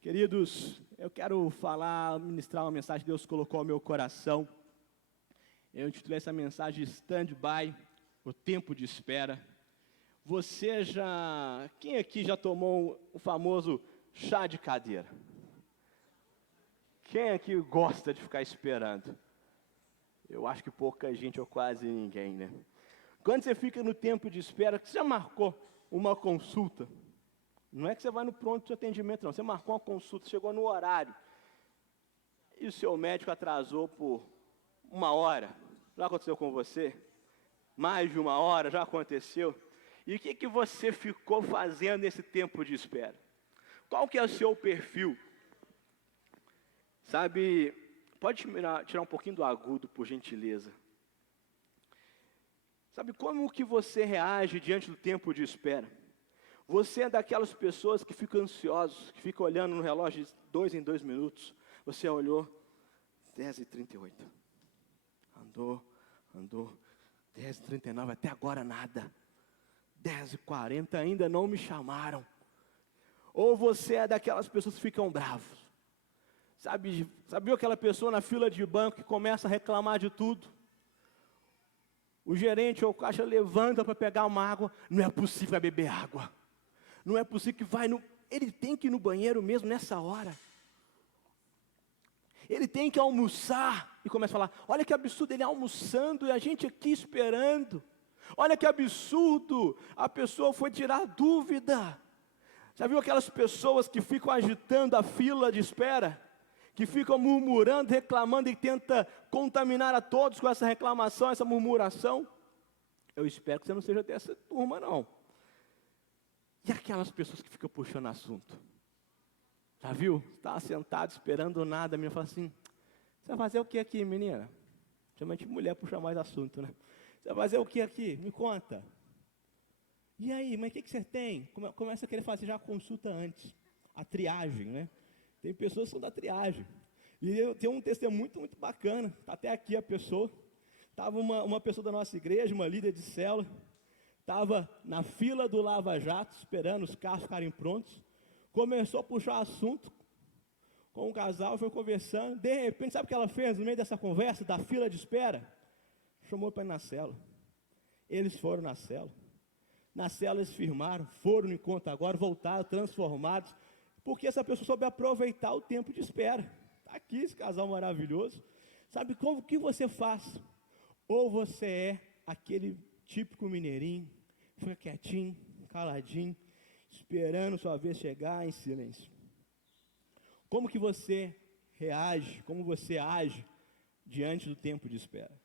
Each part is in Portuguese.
Queridos, eu quero ministrar uma mensagem que Deus colocou ao meu coração. Eu intitulei essa mensagem Stand By, o tempo de espera. Quem aqui já tomou o famoso chá de cadeira? Quem aqui gosta de ficar esperando? Eu acho que pouca gente ou quase ninguém, né? Quando você fica no tempo de espera, você já marcou uma consulta? Não é que você vai no pronto de atendimento, não. Você marcou uma consulta, chegou no horário, e o seu médico atrasou por 1 hora. Já aconteceu com você? Mais de 1 hora, já aconteceu? E o que você ficou fazendo nesse tempo de espera? Qual que é o seu perfil? Sabe, pode tirar um pouquinho do agudo, por gentileza. Sabe como que você reage diante do tempo de espera? Você é daquelas pessoas que ficam ansiosos, que ficam olhando no relógio de 2 em 2 minutos. Você olhou, 10h38. Andou, 10h39, até agora nada. 10h40, ainda não me chamaram. Ou você é daquelas pessoas que ficam bravos. Sabia aquela pessoa na fila de banco que começa a reclamar de tudo? O gerente ou o caixa levanta para pegar uma água. Não é possível que vai beber água. Não é possível que ele tem que ir no banheiro mesmo nessa hora. Ele tem que almoçar. E começa a falar, olha que absurdo, ele almoçando e a gente aqui esperando. Olha que absurdo, a pessoa foi tirar dúvida. Já viu aquelas pessoas que ficam agitando a fila de espera? Que ficam murmurando, reclamando e tenta contaminar a todos com essa reclamação, essa murmuração? Eu espero que você não seja dessa turma, não. E aquelas pessoas que ficam puxando assunto? Já viu? Estava sentado esperando nada, a menina fala assim, você vai fazer o que aqui, menina? Geralmente mulher puxa mais assunto, né? Você vai fazer o que aqui? Me conta. E aí, mas o que você tem? Começa a querer fazer já a consulta antes. A triagem, né? Tem pessoas que são da triagem. E eu tenho um testemunho muito bacana. Está até aqui a pessoa. Estava uma pessoa da nossa igreja, uma líder de célula. Estava na fila do Lava Jato, esperando os carros ficarem prontos. Começou a puxar assunto com um casal, foi conversando. De repente, sabe o que ela fez no meio dessa conversa, da fila de espera? Chamou para ir na célula. Eles foram na célula. Na célula eles firmaram, foram no encontro agora, voltaram, transformados. Porque essa pessoa soube aproveitar o tempo de espera. Está aqui esse casal maravilhoso. Sabe como que você faz? Ou você é aquele típico mineirinho, fica quietinho, caladinho, esperando sua vez chegar em silêncio. Como que você reage, como você age diante do tempo de espera?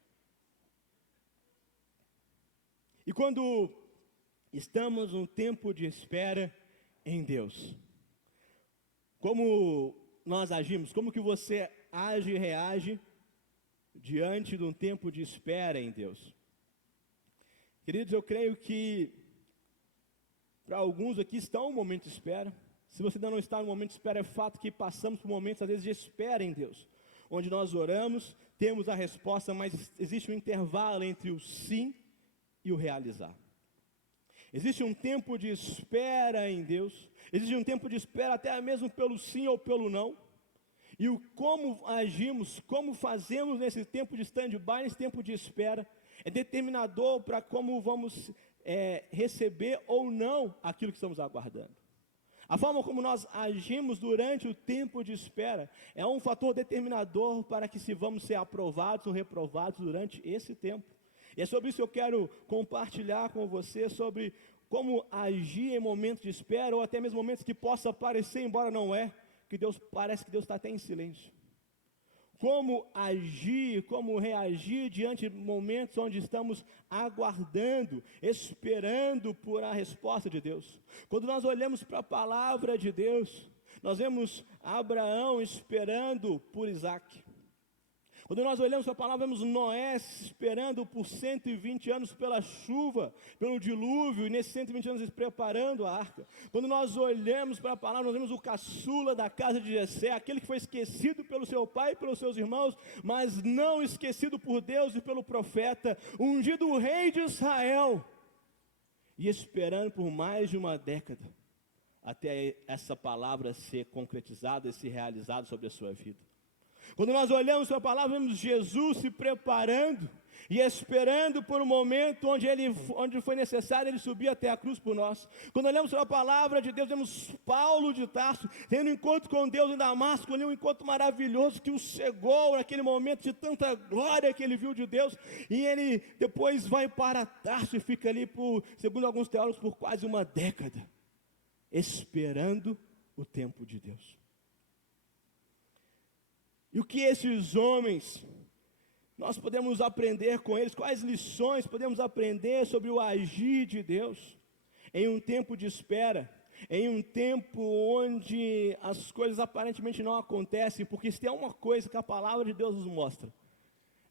E quando estamos num tempo de espera em Deus, como nós agimos? Como que você age e reage diante de um tempo de espera em Deus? Queridos, eu creio que para alguns aqui está um momento de espera. Se você ainda não está no momento de espera, é fato que passamos por momentos, às vezes, de espera em Deus. Onde nós oramos, temos a resposta, mas existe um intervalo entre o sim e o realizar. Existe um tempo de espera em Deus. Existe um tempo de espera até mesmo pelo sim ou pelo não. E o como agimos, como fazemos nesse tempo de stand-by, nesse tempo de espera, é determinador para como vamos receber ou não aquilo que estamos aguardando. A forma como nós agimos durante o tempo de espera é um fator determinador para que se vamos ser aprovados ou reprovados durante esse tempo. E é sobre isso que eu quero compartilhar com você, sobre como agir em momentos de espera, ou até mesmo momentos que possa parecer, embora não é, parece que Deus está até em silêncio. Como agir, como reagir diante de momentos onde estamos aguardando, esperando por a resposta de Deus. Quando nós olhamos para a palavra de Deus, nós vemos Abraão esperando por Isaac. Quando nós olhamos para a palavra, vemos Noé esperando por 120 anos pela chuva, pelo dilúvio, e nesses 120 anos eles preparando a arca. Quando nós olhamos para a palavra, nós vemos o caçula da casa de Jessé, aquele que foi esquecido pelo seu pai e pelos seus irmãos, mas não esquecido por Deus e pelo profeta, ungido o rei de Israel, e esperando por mais de 1 década. até essa palavra ser concretizada e ser realizada sobre a sua vida. Quando nós olhamos para a palavra, vemos Jesus se preparando e esperando por um momento onde foi necessário ele subir até a cruz por nós. Quando olhamos para a palavra de Deus, vemos Paulo de Tarso tendo um encontro com Deus em Damasco, um encontro maravilhoso que o cegou naquele momento de tanta glória que ele viu de Deus, e ele depois vai para Tarso e fica ali, segundo alguns teólogos, por quase uma década, esperando o tempo de Deus. E o que esses homens, nós podemos aprender com eles, quais lições podemos aprender sobre o agir de Deus em um tempo de espera, em um tempo onde as coisas aparentemente não acontecem, porque se tem uma coisa que a palavra de Deus nos mostra,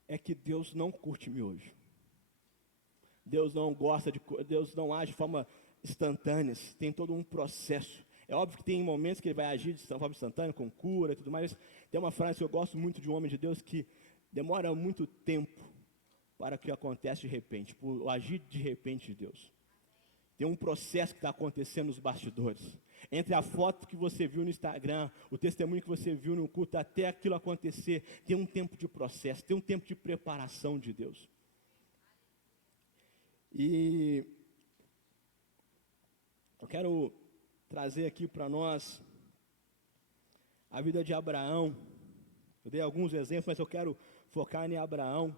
é que Deus não curte miojo. Deus não age de forma instantânea, tem todo um processo. É óbvio que tem momentos que ele vai agir de forma instantânea, com cura e tudo mais. Tem uma frase que eu gosto muito de um homem de Deus que demora muito tempo para que acontece de repente, por o agir de repente de Deus. Tem um processo que está acontecendo nos bastidores. Entre a foto que você viu no Instagram, o testemunho que você viu no culto, até aquilo acontecer, tem um tempo de processo, tem um tempo de preparação de Deus. E eu quero trazer aqui para nós a vida de Abraão. Eu dei alguns exemplos, mas eu quero focar em Abraão.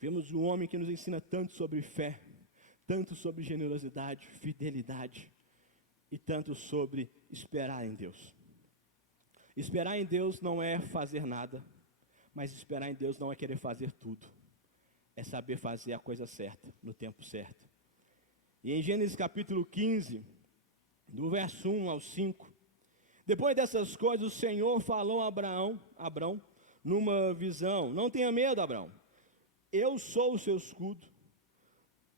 Vemos um homem que nos ensina tanto sobre fé, tanto sobre generosidade, fidelidade, e tanto sobre esperar em Deus. Esperar em Deus não é fazer nada, mas esperar em Deus não é querer fazer tudo. É saber fazer a coisa certa, no tempo certo. E em Gênesis capítulo 15, do verso 1 ao 5, depois dessas coisas, o Senhor falou a Abrão, numa visão: não tenha medo, Abrão, eu sou o seu escudo,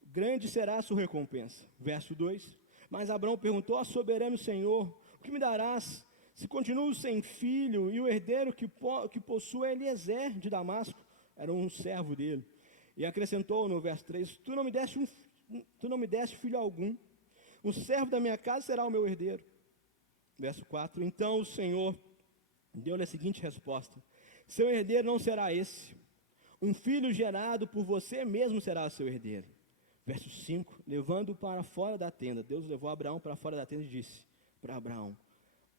grande será a sua recompensa. Verso 2, mas Abrão perguntou ao soberano Senhor: o que me darás, se continuo sem filho, e o herdeiro que possui é Eliezer de Damasco? Era um servo dele. E acrescentou no verso 3, tu não me deste filho algum, um servo da minha casa será o meu herdeiro. Verso 4, então o Senhor deu-lhe a seguinte resposta: seu herdeiro não será esse, um filho gerado por você mesmo será seu herdeiro. Verso 5, levando-o para fora da tenda, Deus levou Abraão para fora da tenda e disse para Abraão: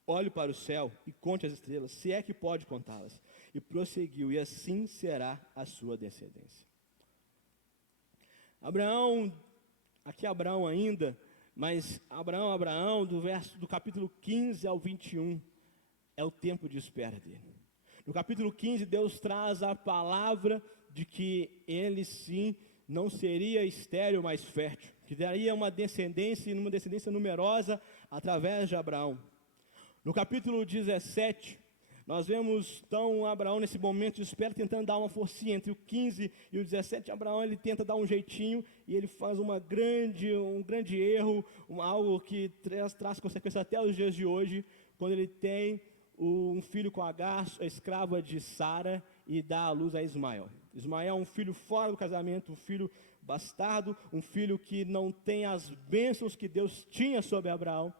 olhe para o céu e conte as estrelas, se é que pode contá-las. E prosseguiu: e assim será a sua descendência. Abraão, aqui Abraão ainda, mas Abraão, do capítulo 15 ao 21, é o tempo de espera dele. No capítulo 15, Deus traz a palavra de que ele sim não seria estéril, mas fértil, que daria uma descendência numerosa através de Abraão. No capítulo 17, nós vemos então Abraão nesse momento de espera tentando dar uma forcinha entre o 15 e o 17. Abraão ele tenta dar um jeitinho e ele faz um grande erro, algo que traz consequências até os dias de hoje, quando ele tem um filho com Agar, a escrava de Sara, e dá à luz a Ismael. Ismael é um filho fora do casamento, um filho bastardo, um filho que não tem as bênçãos que Deus tinha sobre Abraão.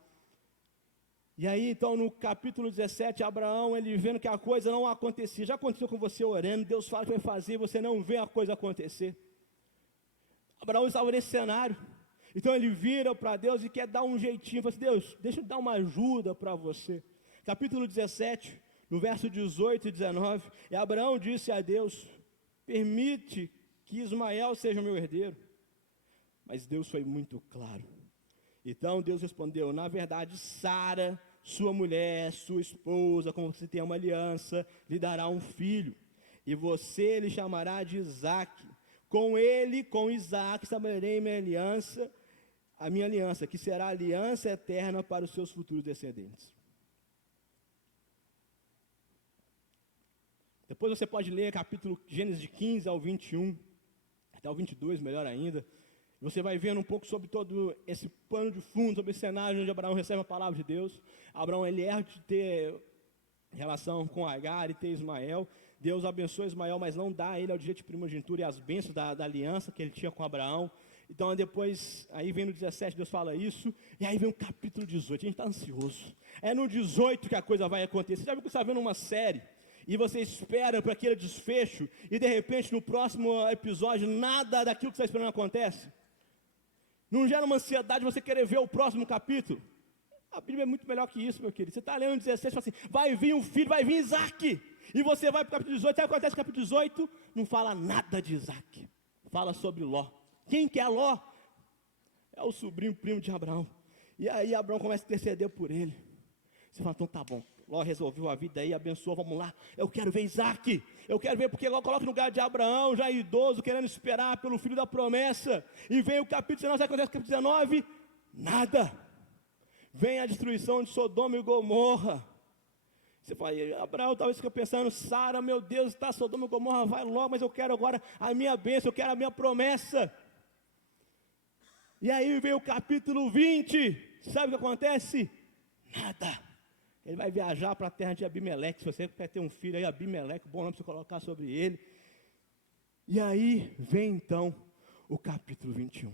E aí, então, no capítulo 17, Abraão, ele vendo que a coisa não acontecia. Já aconteceu com você orando, Deus fala que vai fazer, você não vê a coisa acontecer. Abraão estava nesse cenário. Então, ele vira para Deus e quer dar um jeitinho. Fala assim: Deus, deixa eu dar uma ajuda para você. Capítulo 17, no verso 18 e 19, Abraão disse a Deus: permite que Ismael seja meu herdeiro. Mas Deus foi muito claro. Então Deus respondeu: na verdade, Sara, sua mulher, sua esposa, com você tem uma aliança, lhe dará um filho, e você lhe chamará de Isaque. Com ele, com Isaque, estabelecerei a minha aliança, que será aliança eterna para os seus futuros descendentes. Depois você pode ler capítulo Gênesis de 15 ao 21, até o 22, melhor ainda. Você vai vendo um pouco sobre todo esse pano de fundo, sobre esse cenário onde Abraão recebe a palavra de Deus. Abraão, ele erra de ter relação com Agar e ter Ismael. Deus abençoa Ismael, mas não dá a ele ao direito de primogenitura e as bênçãos da aliança que ele tinha com Abraão. Então depois, aí vem no 17, Deus fala isso, e aí vem o capítulo 18, a gente está ansioso. É no 18 que a coisa vai acontecer. Você já viu que você está vendo uma série, e você espera para aquele desfecho, e de repente no próximo episódio, nada daquilo que você está esperando acontece? Não gera uma ansiedade você querer ver o próximo capítulo? A Bíblia é muito melhor que isso, meu querido. Você está lendo o 16 e fala assim, vai vir um filho, vai vir Isaac. E você vai para o capítulo 18, sabe o que acontece no capítulo 18? Não fala nada de Isaac. Fala sobre Ló. Quem que é Ló? É o sobrinho primo de Abraão. E aí Abraão começa a interceder por ele. Você fala, então tá bom. Ló resolveu a vida aí, abençoou, vamos lá. Eu quero ver Isaac. Eu quero ver, porque Ló coloca no lugar de Abraão, já idoso, querendo esperar pelo filho da promessa. E vem o capítulo 19, sabe o que acontece no capítulo 19? Nada. Vem a destruição de Sodoma e Gomorra. Você fala, Abraão talvez fique pensando, Sara, meu Deus, está Sodoma e Gomorra, vai logo, mas eu quero agora a minha bênção, eu quero a minha promessa. E aí vem o capítulo 20, sabe o que acontece? Nada. Ele vai viajar para a terra de Abimeleque. Se você quer ter um filho aí, Abimeleque, bom nome para você colocar sobre ele. E aí vem então o capítulo 21,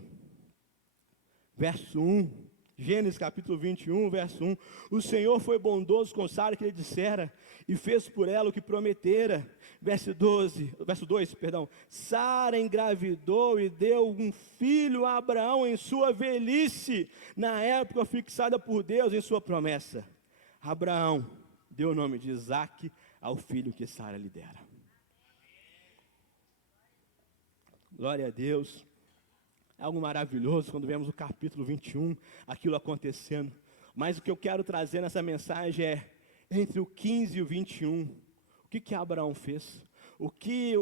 verso 1. Gênesis capítulo 21, verso 1. O Senhor foi bondoso com Sara, que lhe dissera, e fez por ela o que prometera. Verso 2, perdão. Sara engravidou e deu um filho a Abraão em sua velhice, na época fixada por Deus em sua promessa. Abraão deu o nome de Isaque ao filho que Sara lhe dera. Glória a Deus. É algo maravilhoso quando vemos o capítulo 21, aquilo acontecendo. Mas o que eu quero trazer nessa mensagem é, entre o 15 e o 21, o que Abraão fez?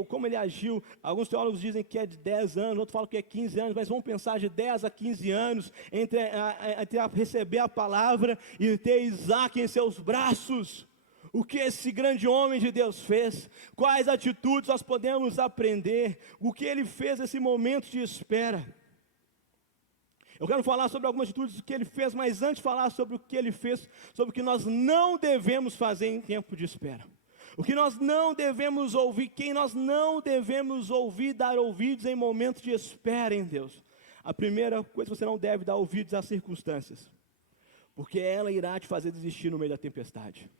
Como ele agiu? Alguns teólogos dizem que é de 10 anos, outros falam que é 15 anos, mas vamos pensar de 10 a 15 anos, entre receber a palavra e ter Isaac em seus braços. O que esse grande homem de Deus fez? Quais atitudes nós podemos aprender? O que ele fez nesse momento de espera? Eu quero falar sobre algumas atitudes que ele fez, mas antes de falar sobre o que ele fez, sobre o que nós não devemos fazer em tempo de espera. O que nós não devemos ouvir, quem nós não devemos ouvir, dar ouvidos em momentos de espera em Deus. A primeira coisa que você não deve dar ouvidos às circunstâncias, porque ela irá te fazer desistir no meio da tempestade.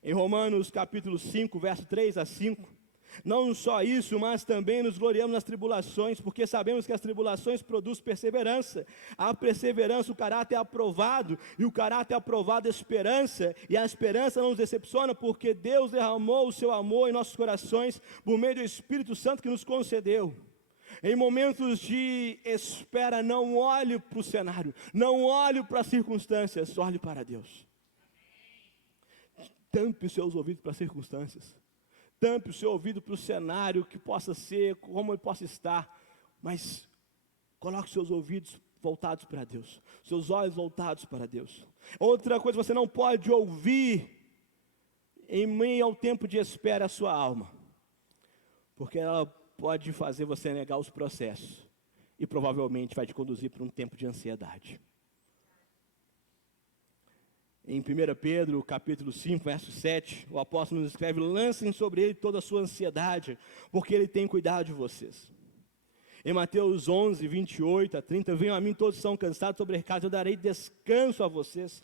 Em Romanos capítulo 5, verso 3 a 5, não só isso, mas também nos gloriamos nas tribulações, porque sabemos que as tribulações produzem perseverança, a perseverança, o caráter é aprovado, e o caráter aprovado, a esperança, e a esperança não nos decepciona, porque Deus derramou o seu amor em nossos corações, por meio do Espírito Santo que nos concedeu. Em momentos de espera, não olhe para o cenário, não olhe para as circunstâncias, olhe para Deus. Tampe os seus ouvidos para as circunstâncias. Tampe o seu ouvido para o cenário que possa ser, como ele possa estar. Mas coloque seus ouvidos voltados para Deus. Seus olhos voltados para Deus. Outra coisa, você não pode ouvir em meio ao tempo de espera a sua alma. Porque ela pode fazer você negar os processos. E provavelmente vai te conduzir para um tempo de ansiedade. Em 1 Pedro, capítulo 5, verso 7, o apóstolo nos escreve, lancem sobre ele toda a sua ansiedade, porque ele tem cuidado de vocês. Em Mateus 11, 28 a 30, venham a mim todos que são cansados, sobrecarregados, eu darei descanso a vocês.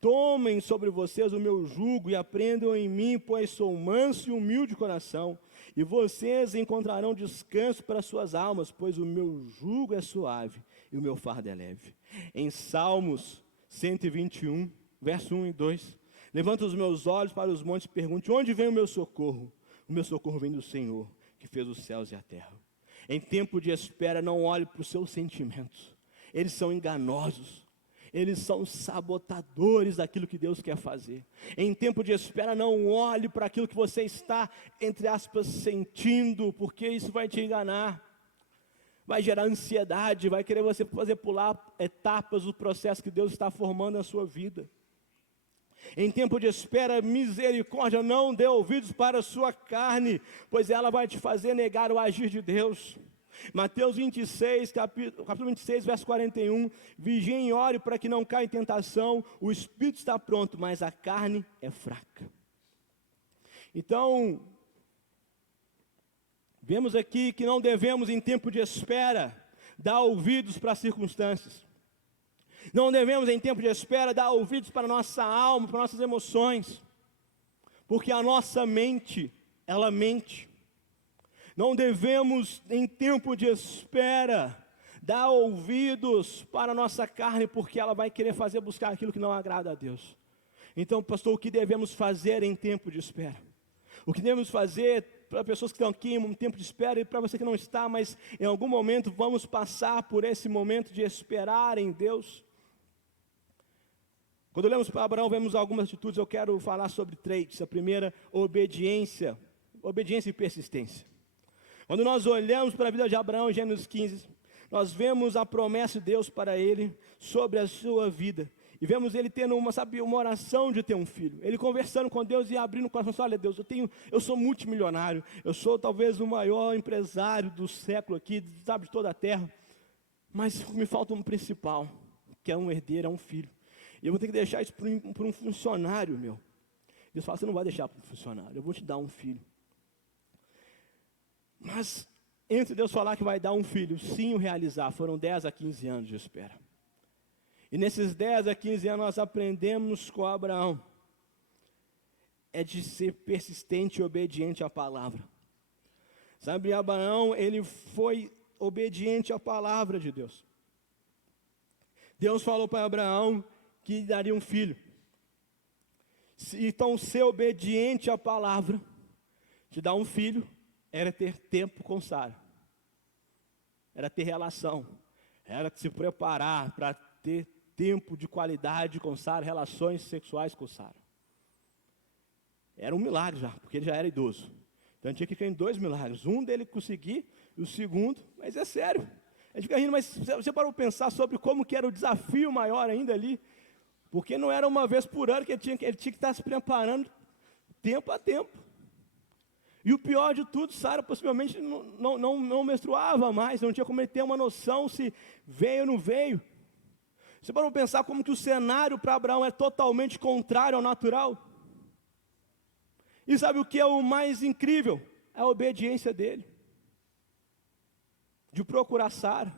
Tomem sobre vocês o meu jugo e aprendam em mim, pois sou manso e humilde de coração. E vocês encontrarão descanso para suas almas, pois o meu jugo é suave e o meu fardo é leve. Em Salmos 121, verso 1 e 2, levanto os meus olhos para os montes e pergunto, onde vem o meu socorro? O meu socorro vem do Senhor, que fez os céus e a terra. Em tempo de espera, não olhe para os seus sentimentos, eles são enganosos, eles são sabotadores daquilo que Deus quer fazer. Em tempo de espera, não olhe para aquilo que você está, entre aspas, sentindo, porque isso vai te enganar. Vai gerar ansiedade, vai querer você fazer pular etapas do processo que Deus está formando na sua vida. Em tempo de espera, misericórdia, não dê ouvidos para a sua carne, pois ela vai te fazer negar o agir de Deus. Mateus 26, capítulo 26, verso 41, vigiem e ore para que não caia em tentação, o espírito está pronto, mas a carne é fraca. Então, vemos aqui que não devemos em tempo de espera dar ouvidos para as circunstâncias. Não devemos, em tempo de espera, dar ouvidos para a nossa alma, para nossas emoções, porque a nossa mente, ela mente. Não devemos, em tempo de espera, dar ouvidos para a nossa carne, porque ela vai querer buscar aquilo que não agrada a Deus. Então, pastor, o que devemos fazer em tempo de espera? O que devemos fazer para pessoas que estão aqui em um tempo de espera e para você que não está, mas em algum momento vamos passar por esse momento de esperar em Deus? Quando olhamos para Abraão, vemos algumas atitudes, eu quero falar sobre três. A primeira, obediência e persistência. Quando nós olhamos para a vida de Abraão, em Gênesis 15, nós vemos a promessa de Deus para ele sobre a sua vida. E vemos ele tendo uma oração de ter um filho. Ele conversando com Deus e abrindo o coração. Olha, Deus, eu sou multimilionário. Eu sou talvez o maior empresário do século aqui, de toda a terra. Mas me falta um principal, que é um herdeiro, é um filho. E eu vou ter que deixar isso para um funcionário meu. Deus fala, você não vai deixar para um funcionário, eu vou te dar um filho. Mas, entre Deus falar que vai dar um filho, sim o realizar, foram 10 a 15 anos de espera. E nesses 10 a 15 anos nós aprendemos com Abraão, é de ser persistente e obediente à palavra. Sabe, Abraão, ele foi obediente à palavra de Deus. Deus falou para Abraão que daria um filho. Então, ser obediente à palavra, de dar um filho, era ter tempo com Sara. Era ter relação. Era se preparar para ter tempo de qualidade com Sara, relações sexuais com Sara. Era um milagre já, porque ele já era idoso. Então tinha que cair em 2 milagres. Um dele conseguir, e o segundo, mas é sério. A gente fica rindo, mas você parou para pensar sobre como que era o desafio maior ainda ali? Porque não era uma vez por ano que ele tinha que estar se preparando tempo a tempo. E o pior de tudo, Sara possivelmente não menstruava mais, não tinha como ele ter uma noção se veio ou não veio. Você parou para pensar como que o cenário para Abraão é totalmente contrário ao natural? E sabe o que é o mais incrível? É a obediência dele. De procurar Sara.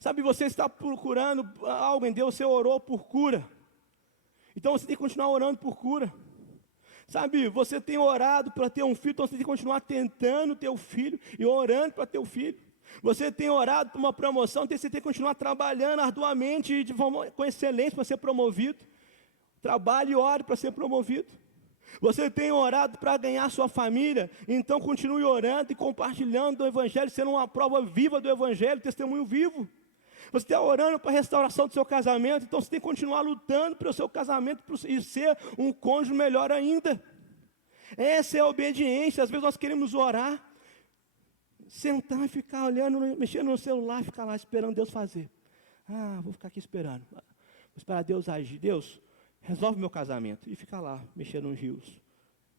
Sabe, você está procurando algo em Deus, você orou por cura. Então você tem que continuar orando por cura. Sabe, você tem orado para ter um filho, então você tem que continuar tentando ter o filho e orando para ter o filho. Você tem orado por uma promoção, então você tem que continuar trabalhando arduamente, com excelência para ser promovido. Trabalhe e ore para ser promovido. Você tem orado para ganhar sua família, então continue orando e compartilhando do Evangelho, sendo uma prova viva do Evangelho, testemunho vivo. Você está orando para a restauração do seu casamento, então você tem que continuar lutando pelo seu casamento e ser um cônjuge melhor ainda. Essa é a obediência. Às vezes nós queremos orar, sentar e ficar olhando, mexendo no celular, ficar lá esperando Deus fazer. Vou ficar aqui esperando. Vou esperar Deus agir. Deus, resolve meu casamento. E ficar lá, mexendo nos rios,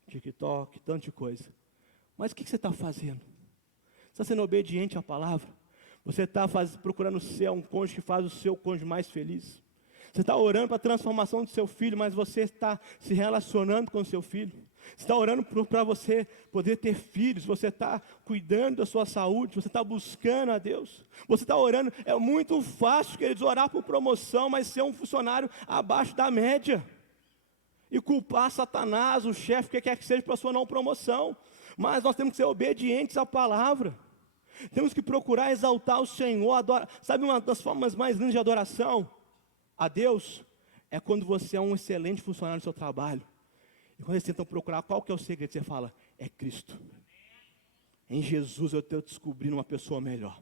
TikTok, tanta coisa. Mas o que você está fazendo? Você está sendo obediente à palavra? Você está procurando ser um cônjuge que faz o seu cônjuge mais feliz? Você está orando para a transformação do seu filho, mas você está se relacionando com o seu filho? Você está orando para você poder ter filhos? Você está cuidando da sua saúde? Você está buscando a Deus? Você está orando? É muito fácil, queridos, orar por promoção, mas ser um funcionário abaixo da média. E culpar Satanás, o chefe, o que quer que seja, para a sua não promoção. Mas nós temos que ser obedientes à palavra. Temos que procurar exaltar o Senhor. Sabe uma das formas mais lindas de adoração a Deus? É quando você é um excelente funcionário do seu trabalho. E quando eles tentam procurar qual que é o segredo, você fala, é Cristo. Em Jesus eu estou descobrindo uma pessoa melhor.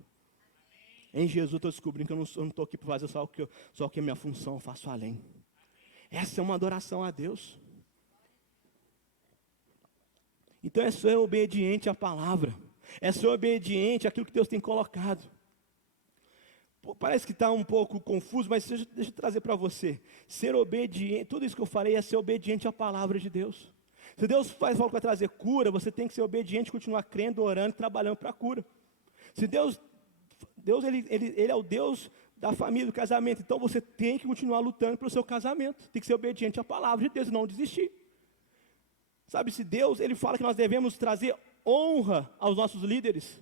Em Jesus eu estou descobrindo que eu não estou aqui para fazer só o que é minha função, eu faço além. Essa é uma adoração a Deus. Então é ser obediente à palavra. É ser obediente àquilo que Deus tem colocado. Parece que está um pouco confuso, mas deixa eu trazer para você. Ser obediente, tudo isso que eu falei é ser obediente à palavra de Deus. Se Deus fala que vai trazer cura, você tem que ser obediente, continuar crendo, orando, trabalhando para a cura. Se Deus ele é o Deus da família, do casamento, então você tem que continuar lutando pelo seu casamento. Tem que ser obediente à palavra de Deus e não desistir. Sabe, se Deus, ele fala que nós devemos trazer honra aos nossos líderes.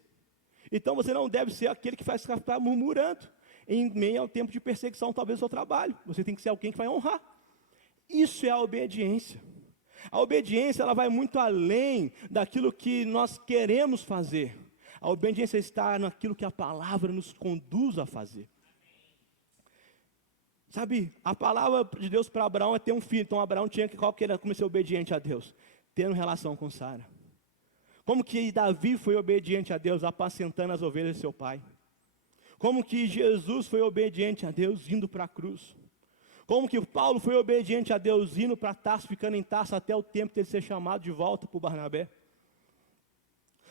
Então você não deve ser aquele que faz ficar murmurando em meio ao tempo de perseguição, talvez do seu trabalho. Você tem que ser alguém que vai honrar. Isso é a obediência. A obediência, ela vai muito além daquilo que nós queremos fazer. A obediência está naquilo que a palavra nos conduz a fazer. Sabe, a palavra de Deus para Abraão é ter um filho. Então Abraão tinha que, qual que era como ser obediente a Deus? Tendo relação com Sara. Como que Davi foi obediente a Deus, apacentando as ovelhas de seu pai? Como que Jesus foi obediente a Deus, indo para a cruz? Como que Paulo foi obediente a Deus, indo para Tarso, ficando em Tarso até o tempo de ele ser chamado de volta por Barnabé?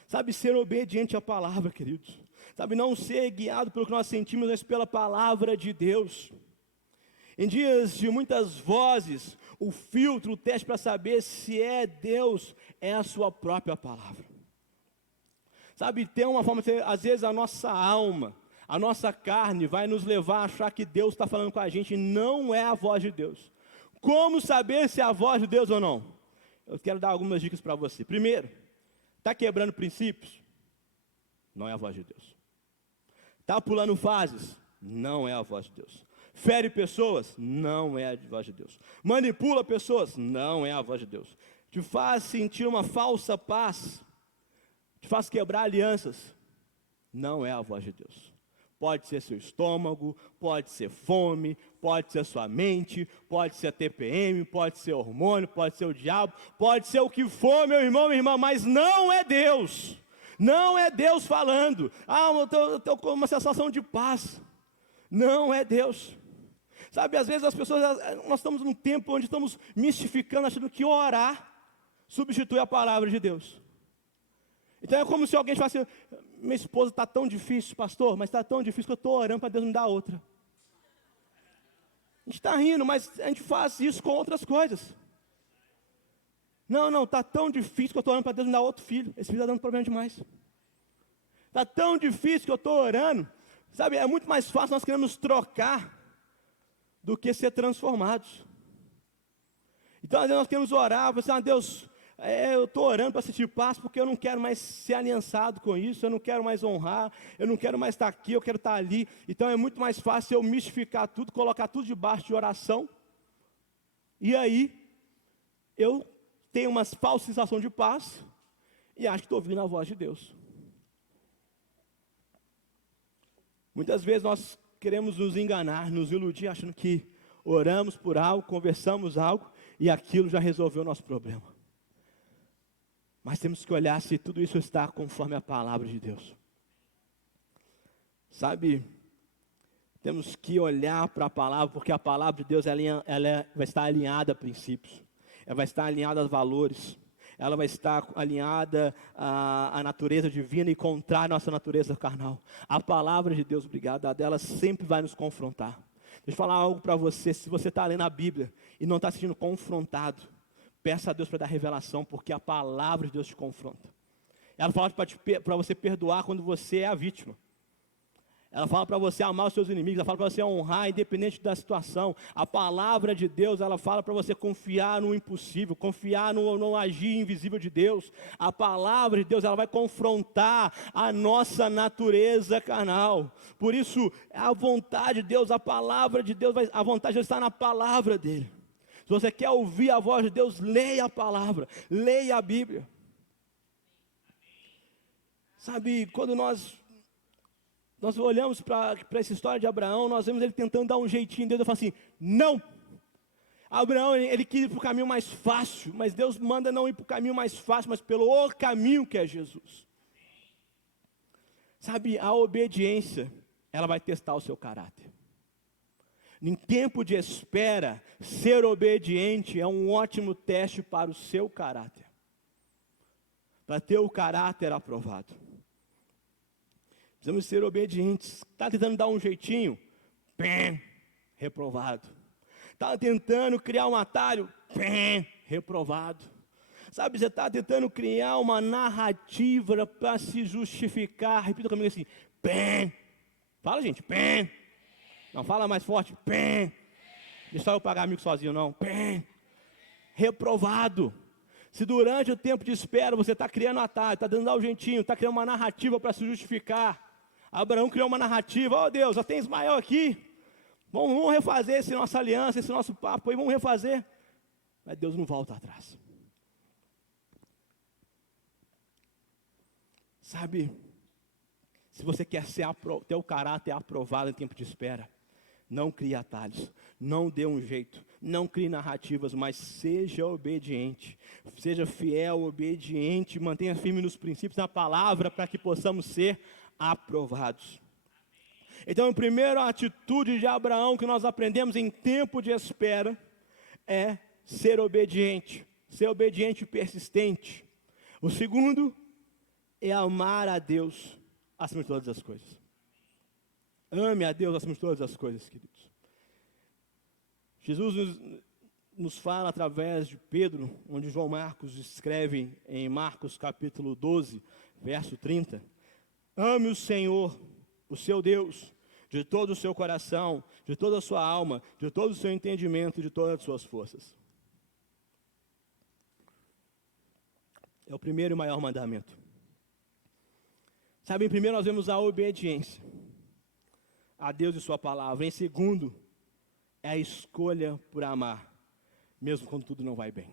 Sabe, ser obediente à palavra, queridos. Sabe, não ser guiado pelo que nós sentimos, mas pela palavra de Deus. Em dias de muitas vozes, o filtro, o teste para saber se é Deus, é a sua própria palavra. Sabe, tem uma forma, às vezes a nossa alma, a nossa carne vai nos levar a achar que Deus está falando com a gente, e não é a voz de Deus. Como saber se é a voz de Deus ou não? Eu quero dar algumas dicas para você. Primeiro, está quebrando princípios? Não é a voz de Deus. Está pulando fases? Não é a voz de Deus. Fere pessoas? Não é a voz de Deus. Manipula pessoas? Não é a voz de Deus. Te faz sentir uma falsa paz? Te faz quebrar alianças? Não é a voz de Deus. Pode ser seu estômago, pode ser fome, pode ser sua mente, pode ser a TPM, pode ser hormônio, pode ser o diabo, pode ser o que for, meu irmão, minha irmã, mas não é Deus. Não é Deus falando. Eu estou com uma sensação de paz. Não é Deus. Sabe, às vezes as pessoas, nós estamos num tempo onde estamos mistificando, achando que orar substitui a palavra de Deus. Então é como se alguém falasse, minha esposa está tão difícil, pastor, mas está tão difícil que eu estou orando para Deus me dar outra. A gente está rindo, mas a gente faz isso com outras coisas. Não, está tão difícil que eu estou orando para Deus me dar outro filho. Esse filho está dando problema demais. Está tão difícil que eu estou orando. Sabe, é muito mais fácil nós queremos trocar do que ser transformados. Então, às vezes nós queremos orar, você, Deus, eu estou orando para sentir paz, porque eu não quero mais ser aliançado com isso, eu não quero mais honrar, eu não quero mais estar aqui, eu quero estar ali. Então é muito mais fácil eu mistificar tudo, colocar tudo debaixo de oração, e aí eu tenho uma falsa sensação de paz, e acho que estou ouvindo a voz de Deus. Muitas vezes nós queremos nos enganar, nos iludir, achando que oramos por algo, conversamos algo, e aquilo já resolveu o nosso problema. Mas temos que olhar se tudo isso está conforme a palavra de Deus. Sabe, temos que olhar para a palavra, porque a palavra de Deus ela vai estar alinhada a princípios, ela vai estar alinhada a valores, ela vai estar alinhada à natureza divina e contrária à nossa natureza carnal. A palavra de Deus, obrigado, a dela sempre vai nos confrontar. Deixa eu falar algo para você, se você está lendo a Bíblia e não está se sentindo confrontado, peça a Deus para dar revelação, porque a palavra de Deus te confronta. Ela fala para você perdoar quando você é a vítima. Ela fala para você amar os seus inimigos, ela fala para você honrar, independente da situação. A palavra de Deus, ela fala para você confiar no impossível, confiar no agir invisível de Deus. A palavra de Deus, ela vai confrontar a nossa natureza carnal. Por isso, a vontade de Deus, a palavra de Deus, a vontade de Deus está na palavra dele. Se você quer ouvir a voz de Deus, leia a palavra, leia a Bíblia. Sabe, quando nós olhamos para essa história de Abraão, nós vemos ele tentando dar um jeitinho em Deus, eu falo assim, não! Abraão, ele quis ir para o caminho mais fácil, mas Deus manda não ir para o caminho mais fácil, mas pelo caminho que é Jesus. Sabe, a obediência, ela vai testar o seu caráter. Em tempo de espera, ser obediente é um ótimo teste para o seu caráter. Para ter o caráter aprovado. Precisamos ser obedientes. Está tentando dar um jeitinho? Pém, reprovado. Está tentando criar um atalho? Pém, reprovado. Sabe, você está tentando criar uma narrativa para se justificar. Repita comigo assim, pém. Fala, gente, pém. Não, fala mais forte, pém. Deixa só eu pagar amigo sozinho, não. Pém. Reprovado. Se durante o tempo de espera você está criando atalho, está dando um jeitinho, está criando uma narrativa para se justificar. Abraão criou uma narrativa, oh Deus, já tem Ismael aqui, vamos refazer essa nossa aliança, esse nosso papo aí, vamos refazer. Mas Deus não volta atrás. Sabe, se você quer ter o caráter aprovado em tempo de espera, não crie atalhos, não dê um jeito, não crie narrativas, mas seja obediente, seja fiel, obediente, mantenha firme nos princípios da palavra para que possamos ser aprovados. Então, a primeira atitude de Abraão que nós aprendemos em tempo de espera é ser obediente e persistente. O segundo é amar a Deus acima de todas as coisas. Ame a Deus acima de todas as coisas, queridos. Jesus nos fala através de Pedro, onde João Marcos escreve em Marcos capítulo 12, verso 30. Ame o Senhor, o seu Deus, de todo o seu coração, de toda a sua alma, de todo o seu entendimento, de todas as suas forças. É o primeiro e maior mandamento. Sabe, em primeiro nós vemos a obediência a Deus e sua palavra. Em segundo, é a escolha por amar, mesmo quando tudo não vai bem.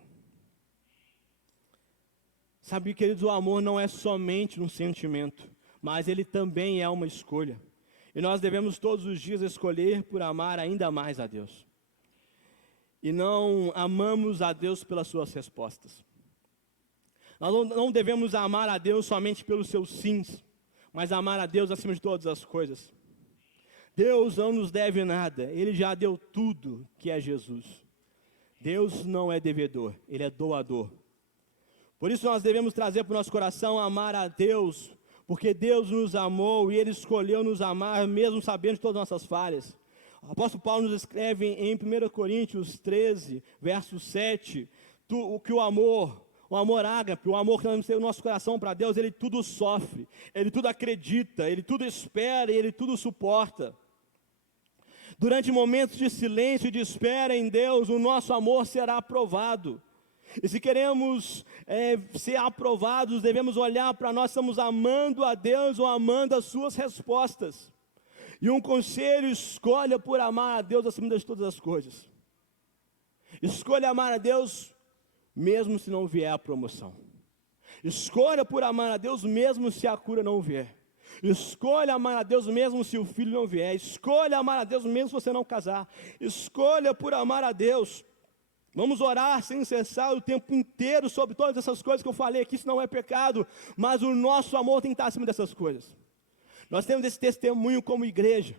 Sabe, queridos, o amor não é somente um sentimento, mas ele também é uma escolha. E nós devemos todos os dias escolher por amar ainda mais a Deus. E não amamos a Deus pelas suas respostas. Nós não devemos amar a Deus somente pelos seus sims, mas amar a Deus acima de todas as coisas. Deus não nos deve nada, Ele já deu tudo que é Jesus. Deus não é devedor, Ele é doador. Por isso nós devemos trazer para o nosso coração amar a Deus, porque Deus nos amou e Ele escolheu nos amar, mesmo sabendo de todas as nossas falhas. O apóstolo Paulo nos escreve em 1 Coríntios 13, verso 7, que o amor ágape, o amor que nós temos no nosso coração para Deus, ele tudo sofre, ele tudo acredita, ele tudo espera e ele tudo suporta. Durante momentos de silêncio e de espera em Deus, o nosso amor será aprovado. E se queremos ser aprovados, devemos olhar para nós, estamos amando a Deus ou amando as suas respostas. E um conselho: escolha por amar a Deus acima de todas as coisas. Escolha amar a Deus mesmo se não vier a promoção. Escolha por amar a Deus mesmo se a cura não vier. Escolha amar a Deus mesmo se o filho não vier. Escolha amar a Deus mesmo se você não casar. Escolha por amar a Deus. Vamos orar sem cessar o tempo inteiro sobre todas essas coisas que eu falei aqui. Isso não é pecado, mas o nosso amor tem que estar acima dessas coisas. Nós temos esse testemunho como igreja.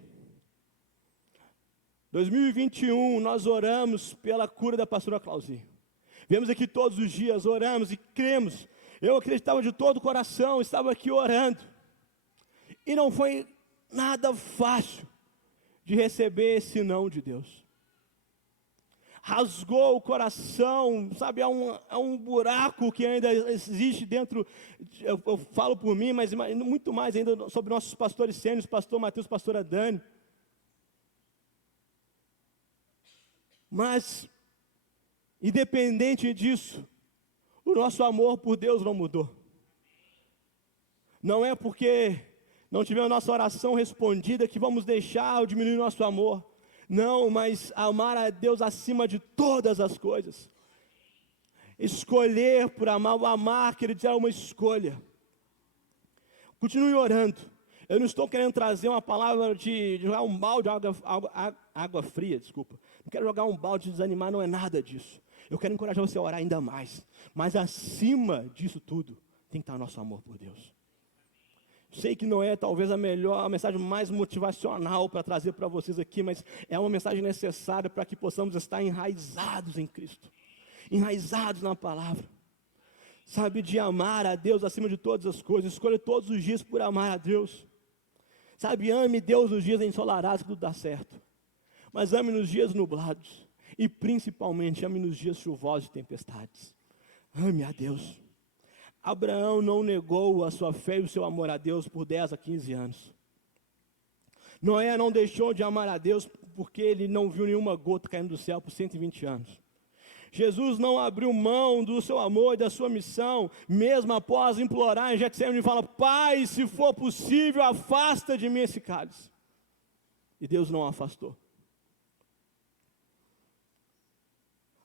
2021 nós oramos pela cura da pastora Clauzinha. Viemos aqui todos os dias, oramos e cremos. Eu acreditava de todo o coração, estava aqui orando. E não foi nada fácil de receber esse não de Deus. Rasgou o coração, sabe, é um buraco que ainda existe dentro, eu falo por mim, mas muito mais ainda sobre nossos pastores sêniores, pastor Mateus, pastora Dani. Mas, independente disso, o nosso amor por Deus não mudou. Não é porque não tivemos nossa oração respondida que vamos deixar ou diminuir nosso amor. Não, mas amar a Deus acima de todas as coisas. Escolher por amar, o amar, queridos, é uma escolha. Continue orando. Eu não estou querendo trazer uma palavra de jogar um balde de água fria, desculpa. Não quero jogar um balde de desanimar, não é nada disso. Eu quero encorajar você a orar ainda mais. Mas acima disso tudo, tem que estar o nosso amor por Deus. Sei que não é talvez a mensagem mais motivacional para trazer para vocês aqui, mas é uma mensagem necessária para que possamos estar enraizados em Cristo. Enraizados na palavra. Sabe, de amar a Deus acima de todas as coisas. Escolha todos os dias por amar a Deus. Sabe, ame Deus nos dias ensolarados que tudo dá certo. Mas ame nos dias nublados. E principalmente ame nos dias chuvosos e tempestades. Ame a Deus. Abraão não negou a sua fé e o seu amor a Deus por 10 a 15 anos. Noé não deixou de amar a Deus porque ele não viu nenhuma gota caindo do céu por 120 anos. Jesus não abriu mão do seu amor e da sua missão, mesmo após implorar em Getsemane, ele fala: Pai, se for possível, afasta de mim esse cálice. E Deus não afastou.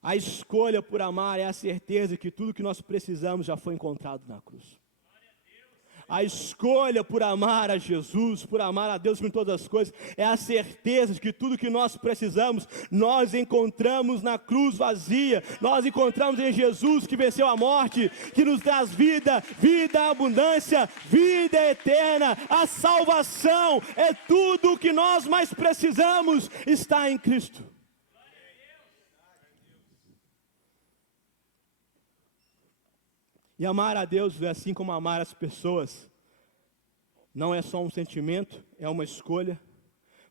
A escolha por amar é a certeza que tudo que nós precisamos já foi encontrado na cruz. A escolha por amar a Jesus, por amar a Deus com todas as coisas, é a certeza de que tudo que nós precisamos, nós encontramos na cruz vazia. Nós encontramos em Jesus, que venceu a morte, que nos traz vida, vida, abundância, vida eterna. A salvação é tudo o que nós mais precisamos, está em Cristo. E amar a Deus, assim como amar as pessoas, não é só um sentimento, é uma escolha,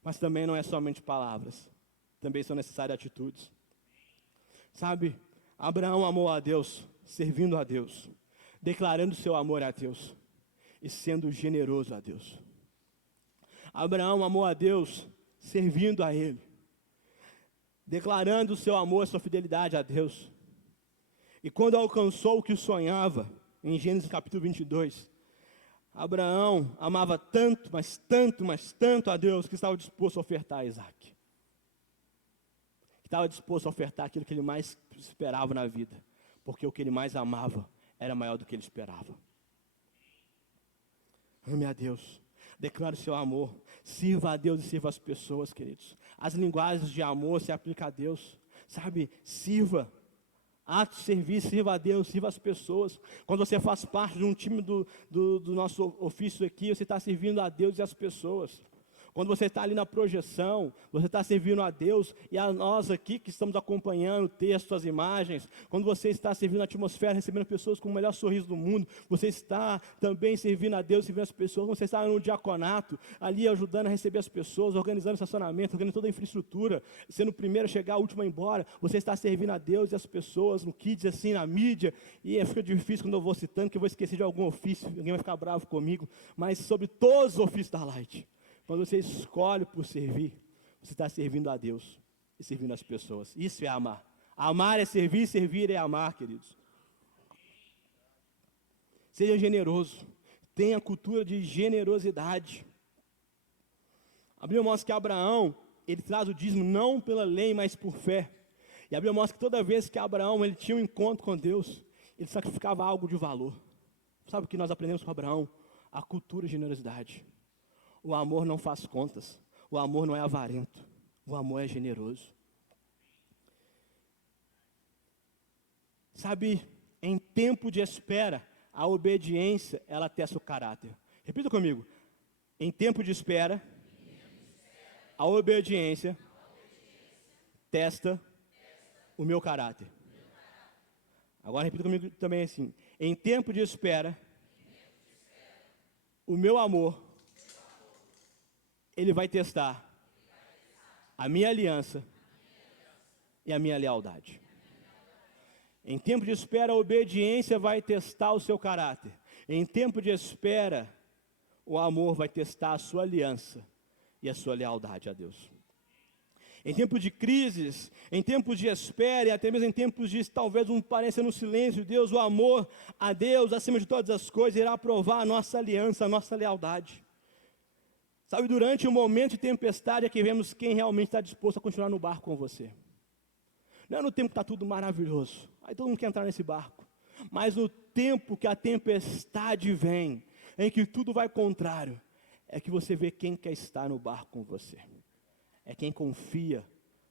mas também não é somente palavras, também são necessárias atitudes. Sabe, Abraão amou a Deus, servindo a Deus, declarando seu amor a Deus e sendo generoso a Deus. Abraão amou a Deus, servindo a Ele, declarando seu amor, sua fidelidade a Deus. E quando alcançou o que sonhava, em Gênesis capítulo 22, Abraão amava tanto, mas tanto, mas tanto a Deus, que estava disposto a ofertar a Isaac. Que estava disposto a ofertar aquilo que ele mais esperava na vida, porque o que ele mais amava era maior do que ele esperava. Ame a Deus, declare o seu amor, sirva a Deus e sirva as pessoas, queridos. As linguagens de amor se aplicam a Deus, sabe, sirva. Ato de serviço, sirva a Deus, sirva as pessoas. Quando você faz parte de um time do nosso ofício aqui, você está servindo a Deus e as pessoas. Quando você está ali na projeção, você está servindo a Deus e a nós aqui que estamos acompanhando textos, as imagens. Quando você está servindo a atmosfera, recebendo pessoas com o melhor sorriso do mundo, você está também servindo a Deus, servindo as pessoas. Quando você está no diaconato, ali ajudando a receber as pessoas, organizando estacionamento, organizando toda a infraestrutura, sendo o primeiro a chegar, o último a ir embora, você está servindo a Deus e as pessoas, no kids, assim, na mídia. E fica difícil quando eu vou citando, que eu vou esquecer de algum ofício, alguém vai ficar bravo comigo, mas sobre todos os ofícios da Light. Quando você escolhe por servir, você está servindo a Deus e servindo as pessoas. Isso é amar. Amar é servir, servir é amar, queridos. Seja generoso. Tenha cultura de generosidade. A Bíblia mostra que Abraão, ele traz o dízimo não pela lei, mas por fé. E a Bíblia mostra que toda vez que Abraão ele tinha um encontro com Deus, ele sacrificava algo de valor. Sabe o que nós aprendemos com Abraão? A cultura de generosidade. O amor não faz contas, o amor não é avarento, o amor é generoso. Sabe, em tempo de espera, a obediência, ela testa o caráter. Repita comigo, em tempo de espera, a obediência testa o meu caráter. Agora repita comigo também assim, em tempo de espera, o meu amor, ele vai testar a minha aliança e a minha lealdade. Em tempo de espera, a obediência vai testar o seu caráter. Em tempo de espera, o amor vai testar a sua aliança e a sua lealdade a Deus. Em tempos de crises, em tempos de espera e até mesmo em tempos de talvez um parecer no silêncio, Deus, o amor a Deus, acima de todas as coisas, irá provar a nossa aliança, a nossa lealdade. Sabe, durante um momento de tempestade é que vemos quem realmente está disposto a continuar no barco com você. Não é no tempo que está tudo maravilhoso, aí todo mundo quer entrar nesse barco. Mas no tempo que a tempestade vem, em que tudo vai contrário, é que você vê quem quer estar no barco com você. É quem confia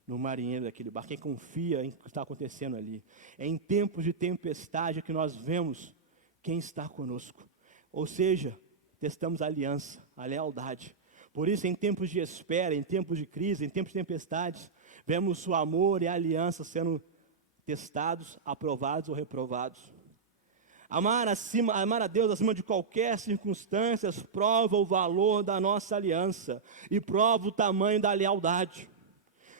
no marinheiro daquele barco, quem confia em o que está acontecendo ali. É em tempos de tempestade que nós vemos quem está conosco. Ou seja, testamos a aliança, a lealdade. Por isso, em tempos de espera, em tempos de crise, em tempos de tempestades, vemos o amor e a aliança sendo testados, aprovados ou reprovados. Amar a Deus acima de qualquer circunstância prova o valor da nossa aliança e prova o tamanho da lealdade.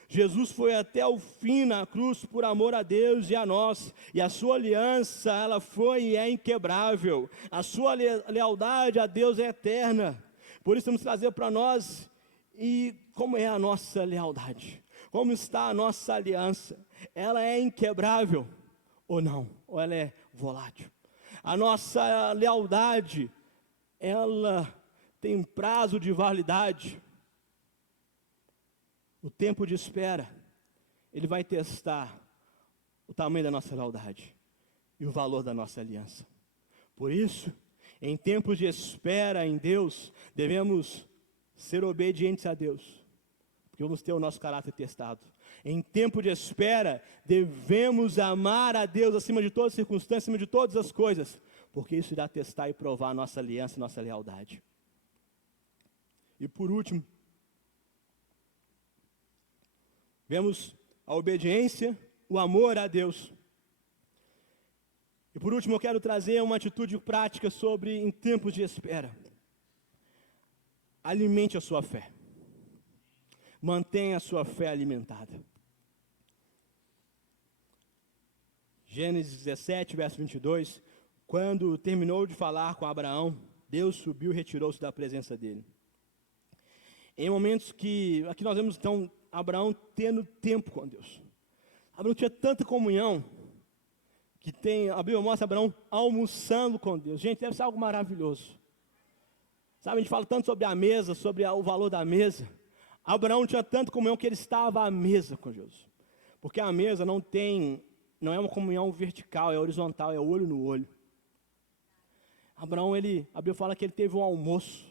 Jesus foi até o fim na cruz por amor a Deus e a nós, e a sua aliança, ela foi e é inquebrável. A sua lealdade a Deus é eterna. Por isso temos que trazer para nós, e como é a nossa lealdade? Como está a nossa aliança? ela é inquebrável ou não, ou ela é volátil. A nossa lealdade, ela tem prazo de validade. O tempo de espera, ele vai testar o tamanho da nossa lealdade e o valor da nossa aliança. Por isso, em tempos de espera em Deus, devemos ser obedientes a Deus, porque vamos ter o nosso caráter testado. Em tempo de espera, devemos amar a Deus acima de todas as circunstâncias, acima de todas as coisas, porque isso irá testar e provar a nossa aliança e nossa lealdade. E por último, vemos a obediência, o amor a Deus. E por último, eu quero trazer uma atitude prática sobre em tempos de espera. Alimente a sua fé. Mantenha a sua fé alimentada. Gênesis 17, verso 22. Quando terminou de falar com Abraão, Deus subiu e retirou-se da presença dele. Em momentos que, aqui nós vemos então Abraão tendo tempo com Deus. Abraão tinha tanta comunhão, que a Bíblia mostra Abraão almoçando com Deus. Gente, deve ser algo maravilhoso. Sabe, a gente fala tanto sobre a mesa, sobre o valor da mesa. Abraão tinha tanta comunhão que ele estava à mesa com Jesus. Porque a mesa não é uma comunhão vertical, é horizontal, é olho no olho. Abraão, a Bíblia fala que ele teve um almoço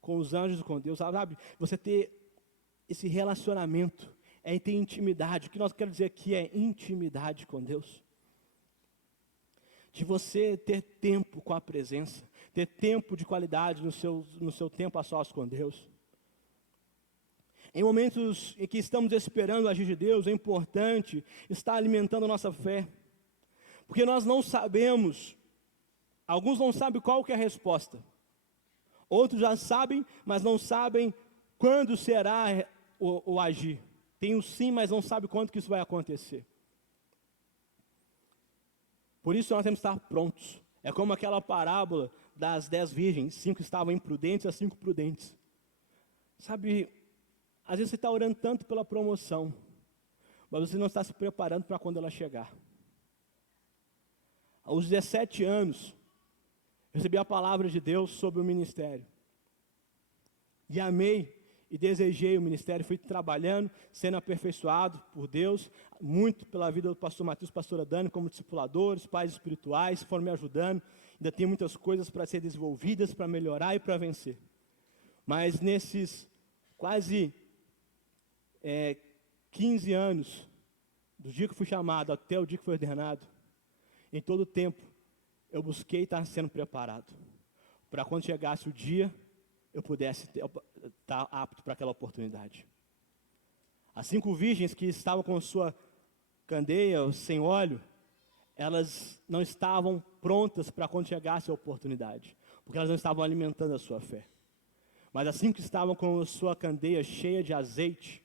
com os anjos e com Deus. Sabe, você ter esse relacionamento, é ter intimidade. O que nós queremos dizer aqui é intimidade com Deus. De você ter tempo com a presença, ter tempo de qualidade no seu tempo a sós com Deus. Em momentos em que estamos esperando o agir de Deus, é importante estar alimentando a nossa fé. Porque nós não sabemos, alguns não sabem qual que é a resposta. Outros já sabem, mas não sabem quando será o agir. Tem o sim, mas não sabe quando que isso vai acontecer. Por isso nós temos que estar prontos. É como aquela parábola das 10 virgens, 5 estavam imprudentes e as 5 prudentes. Sabe, às vezes você está orando tanto pela promoção, mas você não está se preparando para quando ela chegar. Aos 17 anos, recebi a palavra de Deus sobre o ministério. E amei e desejei o ministério, fui trabalhando, sendo aperfeiçoado por Deus, muito pela vida do pastor Matheus e pastora Dani, como discipuladores, pais espirituais, foram me ajudando. Ainda tem muitas coisas para ser desenvolvidas, para melhorar e para vencer. Mas nesses quase 15 anos, do dia que fui chamado até o dia que fui ordenado, em todo o tempo, eu busquei estar sendo preparado, para quando chegasse o dia, eu pudesse estar apto para aquela oportunidade. As 5 virgens que estavam com sua candeia, sem óleo, elas não estavam prontas para quando chegasse a oportunidade, porque elas não estavam alimentando a sua fé. Mas as 5 que estavam com a sua candeia cheia de azeite,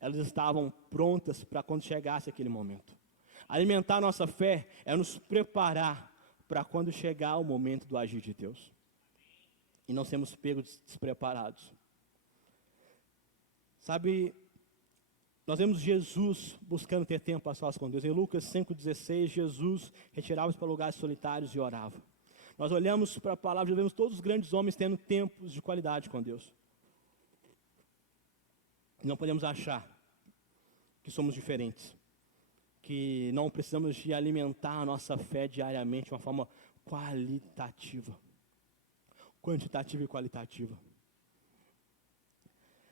elas estavam prontas para quando chegasse aquele momento. Alimentar a nossa fé é nos preparar para quando chegar o momento do agir de Deus. E não sermos pegos despreparados. Sabe, nós vemos Jesus buscando ter tempo a sós com Deus. Em Lucas 5,16, Jesus retirava-se para lugares solitários e orava. Nós olhamos para a palavra e vemos todos os grandes homens tendo tempos de qualidade com Deus. Não podemos achar que somos diferentes, que não precisamos de alimentar a nossa fé diariamente de uma forma qualitativa. Quantitativa e qualitativa.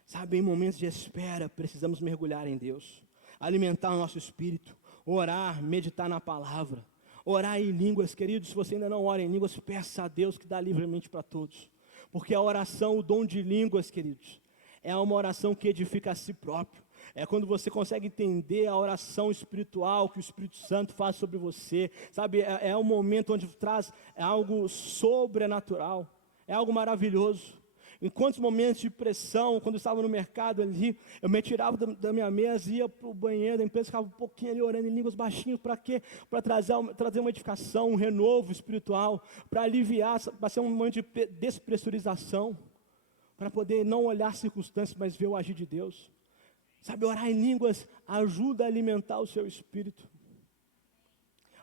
Sabe, em momentos de espera, precisamos mergulhar em Deus, alimentar o nosso espírito, orar, meditar na palavra, orar em línguas. Queridos, se você ainda não ora em línguas, peça a Deus que dá livremente para todos, porque a oração, o dom de línguas, queridos, é uma oração que edifica a si próprio. É quando você consegue entender a oração espiritual que o Espírito Santo faz sobre você, sabe, é um momento onde traz algo sobrenatural, é algo maravilhoso. Em quantos momentos de pressão, quando eu estava no mercado ali, eu me tirava da minha mesa, ia para o banheiro da empresa, ficava um pouquinho ali orando em línguas baixinhos, para quê? Para trazer uma edificação, um renovo espiritual, para aliviar, para ser um momento de despressurização, para poder não olhar circunstâncias, mas ver o agir de Deus. Sabe, orar em línguas ajuda a alimentar o seu espírito.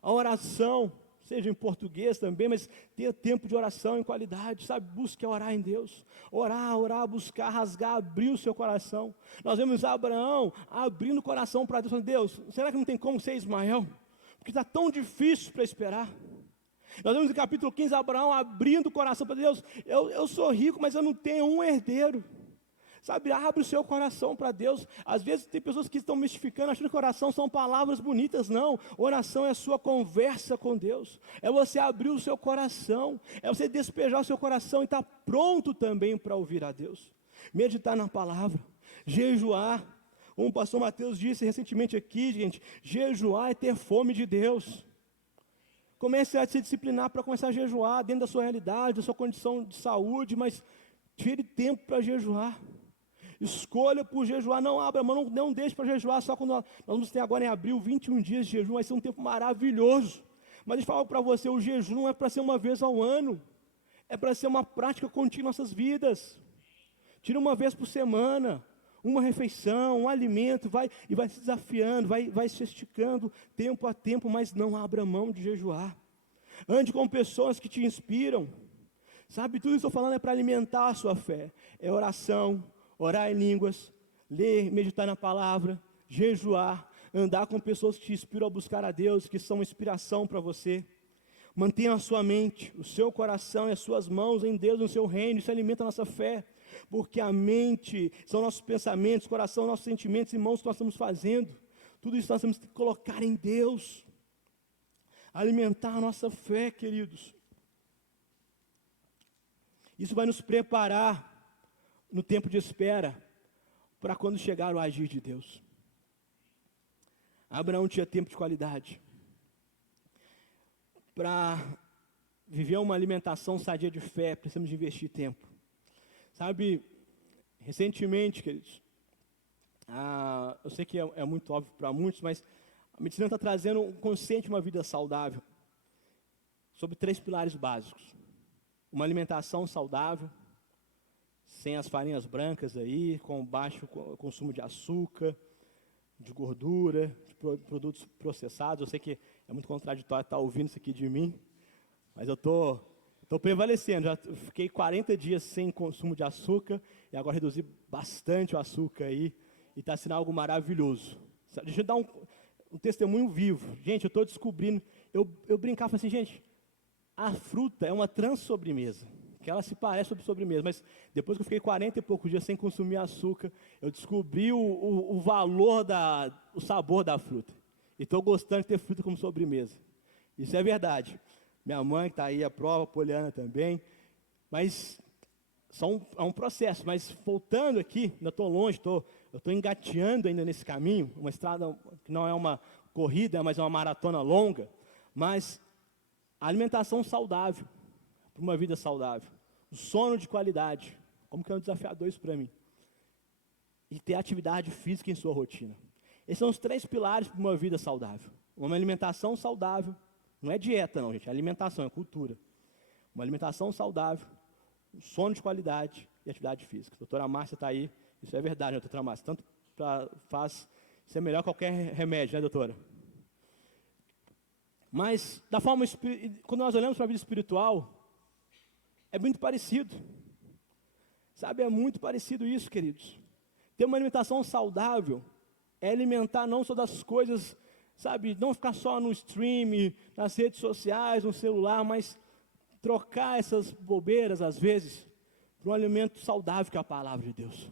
A oração, seja em português também, mas tenha tempo de oração em qualidade, sabe, busque orar em Deus, orar, buscar, rasgar, abrir o seu coração. Nós vemos Abraão abrindo o coração para Deus, falando, Deus, será que não tem como ser Ismael? Porque está tão difícil para esperar. Nós vemos no capítulo 15, Abraão abrindo o coração para Deus, eu sou rico, mas eu não tenho um herdeiro. Sabe, abre o seu coração para Deus. Às vezes tem pessoas que estão mistificando, achando que oração são palavras bonitas. Não, oração é a sua conversa com Deus. É você abrir o seu coração, é você despejar o seu coração e estar pronto também para ouvir a Deus. Meditar na palavra, jejuar. Como o pastor Mateus disse recentemente aqui, gente, jejuar é ter fome de Deus. Comece a se disciplinar para começar a jejuar dentro da sua realidade, da sua condição de saúde, mas tire tempo para jejuar. Escolha por jejuar, não abra mão, não deixe para jejuar só quando nós vamos ter agora em abril 21 dias de jejum, vai ser um tempo maravilhoso. Mas deixa eu falar para você, o jejum não é para ser uma vez ao ano, é para ser uma prática contínua em nossas vidas. Tira uma vez por semana, uma refeição, um alimento, vai se desafiando, vai se esticando tempo a tempo, mas não abra mão de jejuar. Ande com pessoas que te inspiram, sabe, tudo isso que eu estou falando é para alimentar a sua fé, é oração, orar em línguas, ler, meditar na palavra, jejuar, andar com pessoas que te inspiram a buscar a Deus, que são inspiração para você. Mantenha a sua mente, o seu coração e as suas mãos em Deus, no seu reino, isso alimenta a nossa fé, porque a mente são nossos pensamentos, coração, nossos sentimentos e mãos que nós estamos fazendo. Tudo isso nós temos que colocar em Deus, alimentar a nossa fé, queridos. Isso vai nos preparar no tempo de espera, para quando chegar o agir de Deus. Abraão tinha tempo de qualidade. Para viver uma alimentação sadia de fé, precisamos de investir tempo. Sabe, recentemente, queridos, eu sei que é muito óbvio para muitos, mas a medicina está trazendo um conceito de uma vida saudável, sobre 3 pilares básicos. Uma alimentação saudável, sem as farinhas brancas aí, com baixo consumo de açúcar, de gordura, de produtos processados. Eu sei que é muito contraditório estar ouvindo isso aqui de mim, mas eu estou prevalecendo. Já fiquei 40 dias sem consumo de açúcar e agora reduzi bastante o açúcar aí e está sendo algo maravilhoso. Deixa eu dar um testemunho vivo. Gente, eu estou descobrindo, eu brincava assim, gente, a fruta é uma transsobremesa, que ela se parece sobre sobremesa, mas depois que eu fiquei 40 e poucos dias sem consumir açúcar, eu descobri o valor, o sabor da fruta. E estou gostando de ter fruta como sobremesa. Isso é verdade. Minha mãe que está aí, a prova, a Poliana também. Mas é um processo. Mas voltando aqui, ainda estou longe, eu estou engateando ainda nesse caminho, uma estrada que não é uma corrida, mas é uma maratona longa. Mas a alimentação saudável, para uma vida saudável, o sono de qualidade, como que é um desafiador isso para mim, e ter atividade física em sua rotina. Esses são os 3 pilares para uma vida saudável. Uma alimentação saudável, não é dieta não, gente, é alimentação, é cultura. Uma alimentação saudável, um sono de qualidade e atividade física. A doutora Márcia está aí, isso é verdade, né, doutora Márcia? Tanto isso é melhor que qualquer remédio, né, doutora? Mas, da forma, quando nós olhamos para a vida espiritual, é muito parecido. Sabe, é muito parecido isso, queridos. Ter uma alimentação saudável é alimentar não só das coisas, sabe, não ficar só no stream, nas redes sociais, no celular, mas trocar essas bobeiras, às vezes, por um alimento saudável que é a palavra de Deus.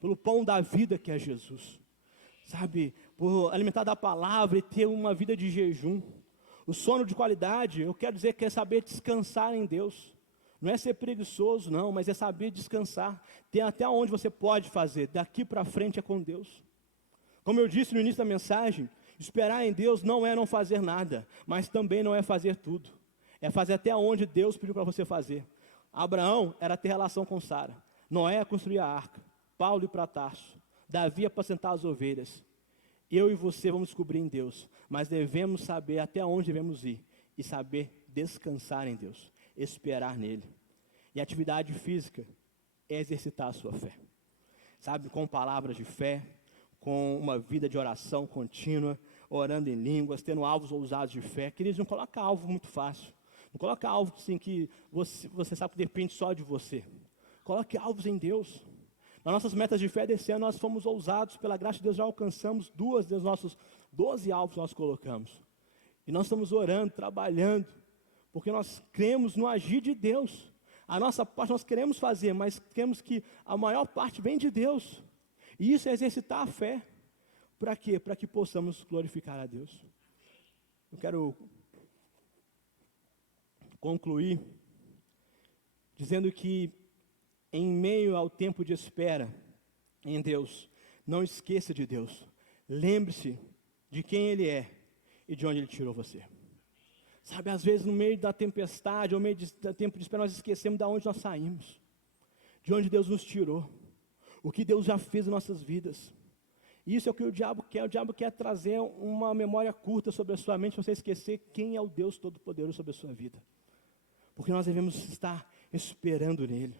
Pelo pão da vida que é Jesus. Sabe, por alimentar da palavra e ter uma vida de jejum. O sono de qualidade, eu quero dizer que é saber descansar em Deus. Não é ser preguiçoso, não, mas é saber descansar. Tem até onde você pode fazer, daqui para frente é com Deus. Como eu disse no início da mensagem, esperar em Deus não é não fazer nada, mas também não é fazer tudo. É fazer até onde Deus pediu para você fazer. Abraão era ter relação com Sara. Noé construir a arca. Paulo ir para Tarso. Davi apacentar as ovelhas. Eu e você vamos descobrir em Deus, mas devemos saber até onde devemos ir e saber descansar em Deus, esperar nele. E a atividade física é exercitar a sua fé, sabe, com palavras de fé, com uma vida de oração contínua, orando em línguas, tendo alvos ousados de fé. Queridos, não coloca alvo muito fácil. Não coloca alvo assim, que você sabe que depende só de você. Coloque alvos em Deus. Nas nossas metas de fé desse ano, nós fomos ousados, pela graça de Deus já alcançamos 2 dos nossos 12 alvos que nós colocamos. E nós estamos orando, trabalhando, porque nós cremos no agir de Deus. A nossa parte nós queremos fazer, mas queremos que a maior parte vem de Deus. E isso é exercitar a fé. Para quê? Para que possamos glorificar a Deus. Eu quero concluir dizendo que em meio ao tempo de espera em Deus, não esqueça de Deus. Lembre-se de quem Ele é e de onde Ele tirou você. Sabe, às vezes no meio da tempestade, ou no meio do tempo de espera, nós esquecemos de onde nós saímos, de onde Deus nos tirou, o que Deus já fez em nossas vidas. Isso é o que o diabo quer trazer uma memória curta sobre a sua mente, você esquecer quem é o Deus Todo-Poderoso sobre a sua vida. Porque nós devemos estar esperando nele,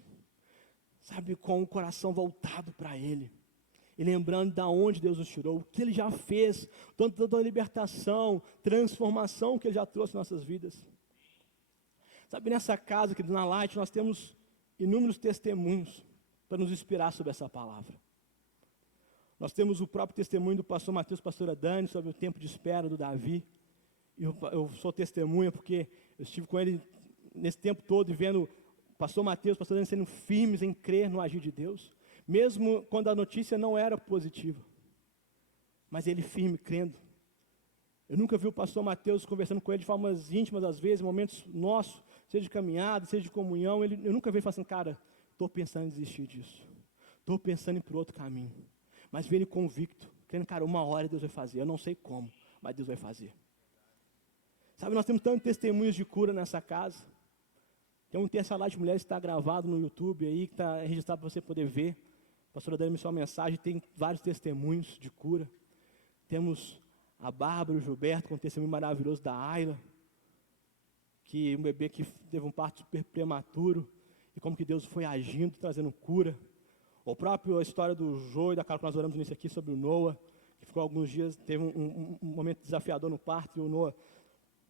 sabe, com o coração voltado para Ele, e lembrando de onde Deus nos tirou, o que Ele já fez, toda a libertação, transformação que Ele já trouxe em nossas vidas. Sabe, nessa casa aqui na Light, nós temos inúmeros testemunhos para nos inspirar sobre essa palavra. Nós temos o próprio testemunho do pastor Mateus, pastora Dani, sobre o tempo de espera do Davi. E eu sou testemunha porque eu estive com ele nesse tempo todo e vendo o pastor Mateus, pastor Dani sendo firmes em crer no agir de Deus, mesmo quando a notícia não era positiva, mas ele firme, crendo. Eu nunca vi o pastor Mateus conversando com ele de formas íntimas, às vezes, momentos nossos, seja de caminhada, seja de comunhão, eu nunca vi ele falando assim, cara, estou pensando em desistir disso, estou pensando em ir para outro caminho. Mas ver ele convicto, crendo, cara, uma hora Deus vai fazer, eu não sei como, mas Deus vai fazer. Sabe, nós temos tantos testemunhos de cura nessa casa. Tem um terço lá de mulheres que está gravado no YouTube aí, que está registrado para você poder ver. A pastora Dani me mandou uma mensagem, tem vários testemunhos de cura. Temos a Bárbara e o Gilberto com um testemunho maravilhoso da Ayla, que um bebê que teve um parto super prematuro, e como que Deus foi agindo, trazendo cura. O próprio a história do Jô e da Carla que nós oramos nisso aqui sobre o Noah, que ficou alguns dias, teve um momento desafiador no parto, e o Noah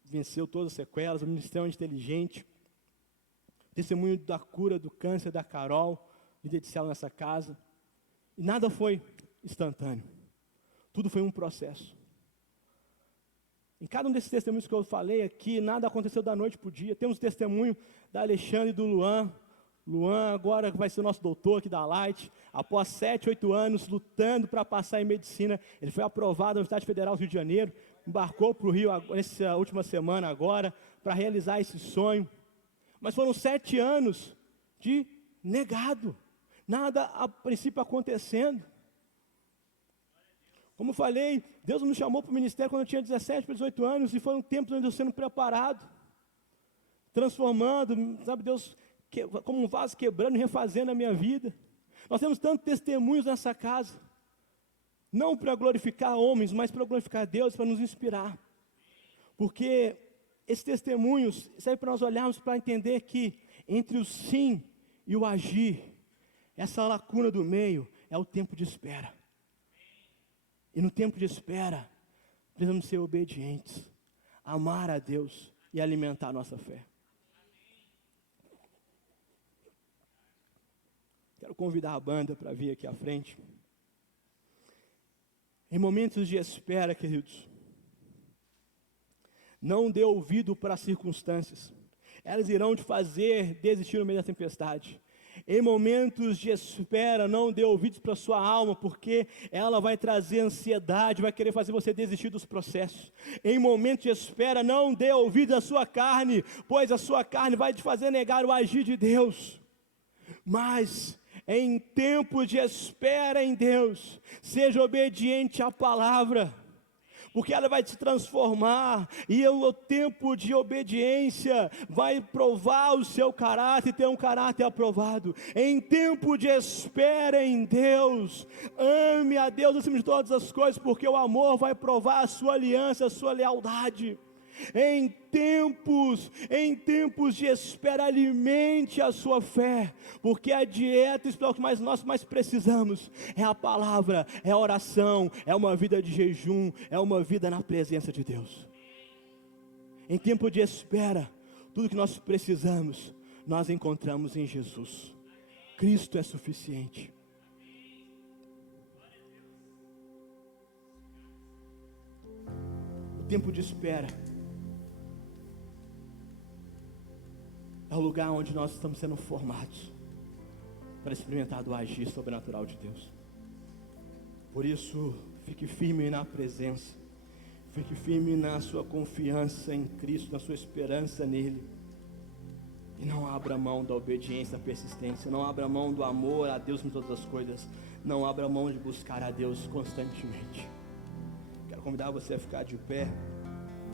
venceu todas as sequelas, um menino extremamente inteligente. Testemunho da cura do câncer da Carol, líder de célula nessa casa. E nada foi instantâneo. Tudo foi um processo. Em cada um desses testemunhos que eu falei aqui, nada aconteceu da noite para o dia. Temos testemunho da Alexandre e do Luan. Luan agora vai ser o nosso doutor aqui da Light. Após 7, 8 anos lutando para passar em medicina, ele foi aprovado na Universidade Federal do Rio de Janeiro, embarcou para o Rio essa última semana agora, para realizar esse sonho. Mas foram 7 anos de negado, nada a princípio acontecendo. Como eu falei, Deus nos chamou para o ministério quando eu tinha 17 para 18 anos, e foi um tempo onde eu sendo preparado, transformando, sabe, Deus como um vaso quebrando e refazendo a minha vida. Nós temos tantos testemunhos nessa casa, não para glorificar homens, mas para glorificar Deus, para nos inspirar, porque esses testemunhos servem para nós olharmos para entender que entre o sim e o agir, essa lacuna do meio é o tempo de espera. E no tempo de espera, precisamos ser obedientes, amar a Deus e alimentar a nossa fé. Quero convidar a banda para vir aqui à frente. Em momentos de espera, queridos, não dê ouvido para as circunstâncias. Elas irão te fazer desistir no meio da tempestade. Em momentos de espera, não dê ouvidos para a sua alma, porque ela vai trazer ansiedade, vai querer fazer você desistir dos processos. Em momentos de espera, não dê ouvidos à sua carne, pois a sua carne vai te fazer negar o agir de Deus. Mas em tempo de espera em Deus, seja obediente à palavra, porque ela vai te transformar, e o tempo de obediência vai provar o seu caráter, e ter um caráter aprovado. Em tempo de espera em Deus, ame a Deus acima de todas as coisas, porque o amor vai provar a sua aliança, a sua lealdade. Em tempos de espera, alimente a sua fé, porque a dieta espiritual que nós mais precisamos é a palavra, é a oração, é uma vida de jejum, é uma vida na presença de Deus. Em tempo de espera, tudo que nós precisamos, nós encontramos em Jesus. Cristo é suficiente. O tempo de espera é o lugar onde nós estamos sendo formados para experimentar do agir sobrenatural de Deus. Por isso, fique firme na presença, fique firme na sua confiança em Cristo, na sua esperança nele. E não abra mão da obediência, da persistência, não abra mão do amor a Deus em todas as coisas, não abra mão de buscar a Deus constantemente. Quero convidar você a ficar de pé.